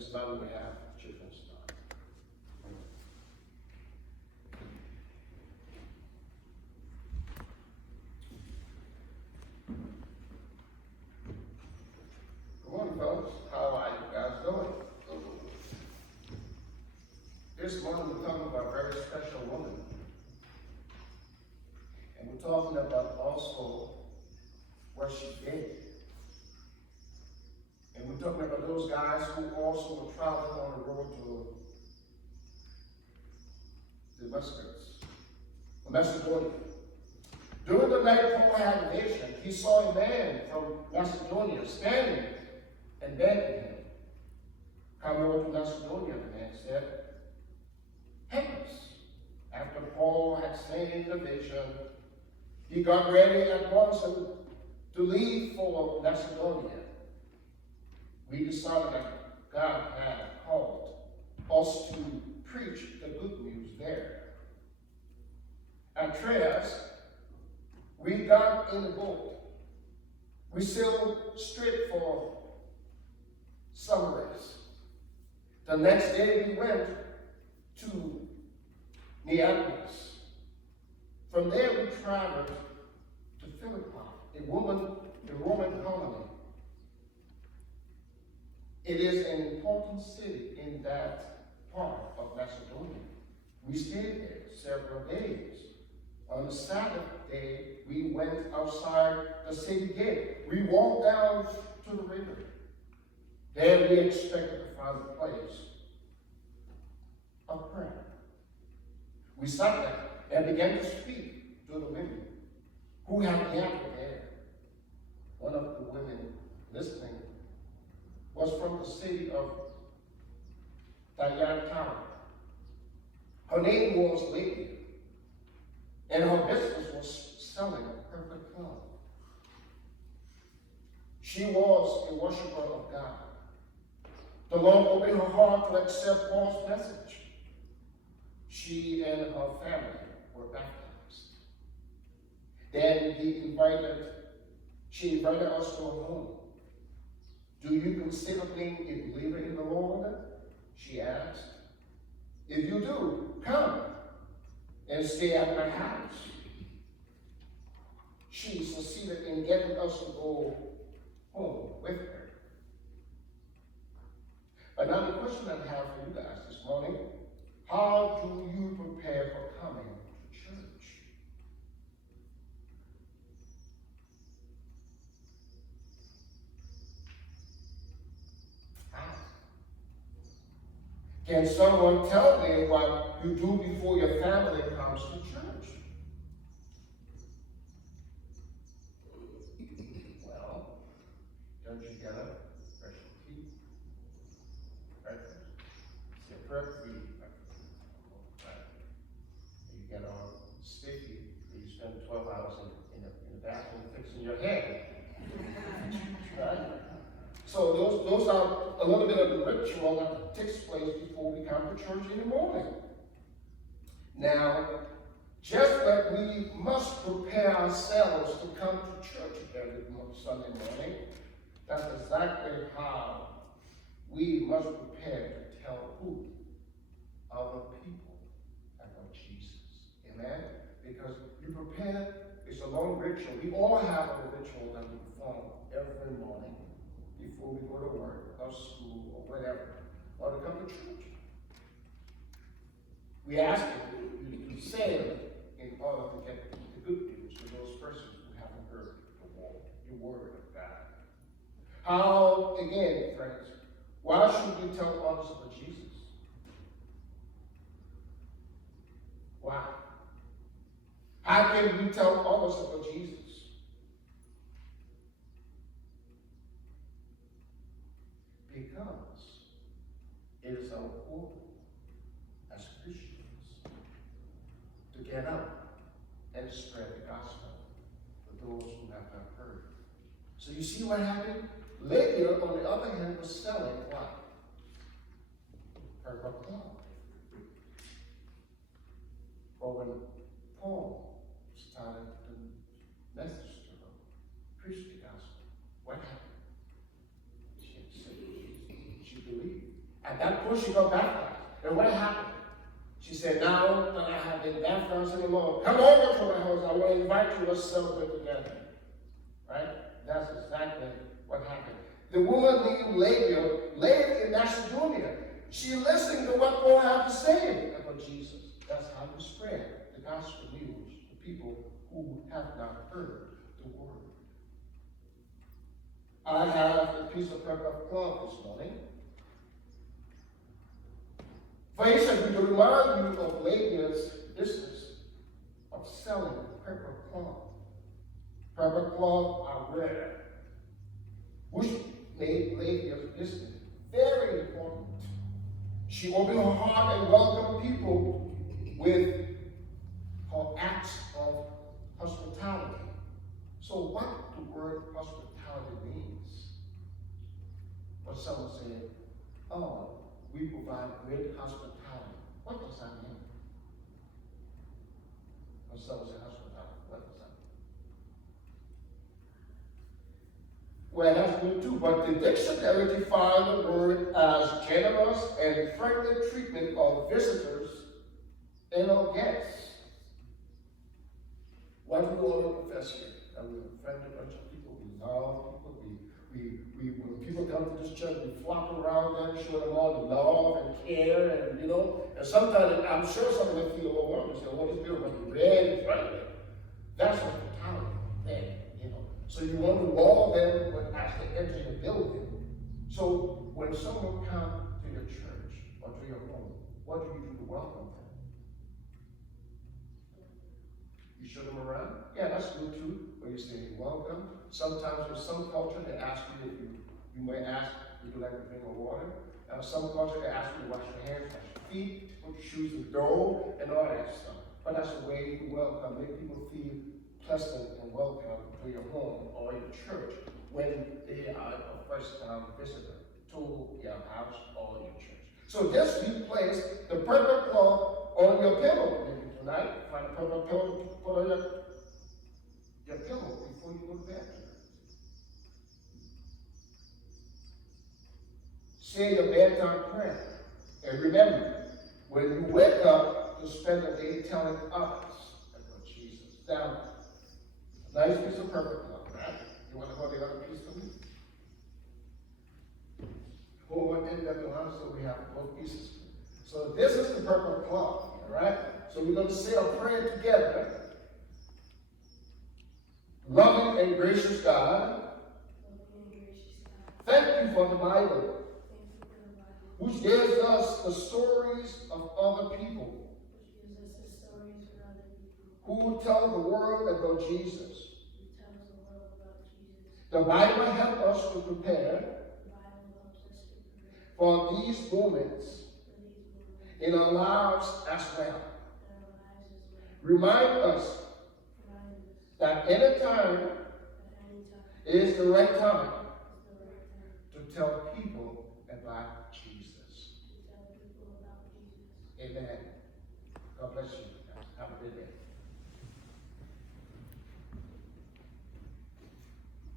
this Monday we have children's time. Good morning, folks. How are you guys doing? This morning we're talking about a very special woman. And we're talking about also what she did. And we're talking about those guys who also were traveling on the road to Macedonia. During the night Paul had a vision, he saw a man from Macedonia standing and begging him, "Come over to Macedonia," the man said. "Help us." After Paul had seen the vision, he got ready at once to leave for Macedonia. We decided that God had called us to preach the good news there. At Troas, we got in the boat. We sailed straight for Samaris. The next day we went to Neapolis. From there we traveled to Philippi, a Roman colony. It is an important city in that part of Macedonia. We stayed there several days. On the Sabbath day, we went outside the city gate. We walked down to the river. There we expected to find a place of prayer. We sat there and began to speak to the women who had gathered there. One of the women listening was from the city of Thyatira. Her name was Lydia, and her business was selling perfect cloth. She was a worshiper of God. The Lord opened her heart to accept Paul's message. She and her family were baptized. Then she invited us to her home. "Do you consider being a believer in the Lord?" she asked. "If you do, come and stay at my house." She succeeded in getting us to go home with her. But now the question I have for you guys this morning: how do you prepare for coming to church? Can someone tell me what you do before your family comes to church? Well, don't you get up, brush your teeth, breakfast, sit for a free breakfast, right? You get all sticky, you spend 12 hours in the bathroom fixing your hair, right? So those are a little bit of the ritual that takes place before we come to church in the morning. Now, just like we must prepare ourselves to come to church every Sunday morning, that's exactly how we must prepare to tell who? Other people about Jesus. Amen? Because you prepare, it's a long ritual. We all have a ritual that we perform every morning before we go to work or school or whatever, or to come to church. We ask you to say it in order to get the good news to those persons who haven't heard the word of God. How, again, friends, why should we tell others about Jesus? Why? How can we tell others about Jesus? Because it is our goal as Christians to get out and spread the gospel for those who have not heard. So you see what happened? Lydia, on the other hand, was selling what? Her cloth. But when Paul started the message to her, preach the gospel, what happened? She believed. At that point, she got baptized. And what happened? She said, now that I have been baptized in the Lord, come over to my house. I want to invite you. Let's celebrate together. Right? That's exactly what happened. The woman named Lydia lived in Macedonia. She listened to what Paul had to say about Jesus. That's how you spread the gospel news to people who have not heard the word. I have a piece of pepper cloth this morning. For instance, we can remind you of Lydia's business of selling pepper cloth. Pepper cloth are rare, which made Lydia's business very important. She opened her heart and welcomed people with her acts of hospitality. So what the word hospitality means? Or someone said, oh, we provide great hospitality. What does that mean? Or someone said hospitality. What does that mean? Well, that's good too, but the dictionary defines the word as generous and friendly treatment of visitors and of guests. What do we all profess here? That we're a friendly bunch of people. We love people. When people come to this church, we flock around them, show them all the love and care, and and sometimes I'm sure some of them feel overwhelmed and say, "Oh, this people must be really friendly." That's hospitality there, So you want to welcome them when as they enter the building. So when someone comes to your church or to your home, what do you do to welcome them? You show them around? Yeah, that's good too. When you say welcome. Sometimes in some culture they ask you if you may ask, would you like to drink water? Some culture they ask you to wash your hands, wash your feet, put your shoes in the door, and all that stuff. But that's a way to welcome, make people feel pleasant and welcome to your home or your church when they are a first-time visitor to your house or your church. So just you place the purple cloth on your pillow. Maybe tonight, find a purple pillow, put on your pillow before you go to bed. Say your bedtime prayer. And remember, when you wake up, to spend the day telling others about Jesus. Now, nice piece of purple cloth, right? You want to hold the other piece for me? Hold one end of the line so we have both pieces. So this is the purple cloth, all right? So we're going to say a prayer together. Loving and gracious God, thank you for the Bible, which gives us the stories of other people who tell the world about Jesus. The Bible helps us to prepare for these moments in our lives as well. Remind us that any time is the right time to tell people about Jesus. Amen. God bless you.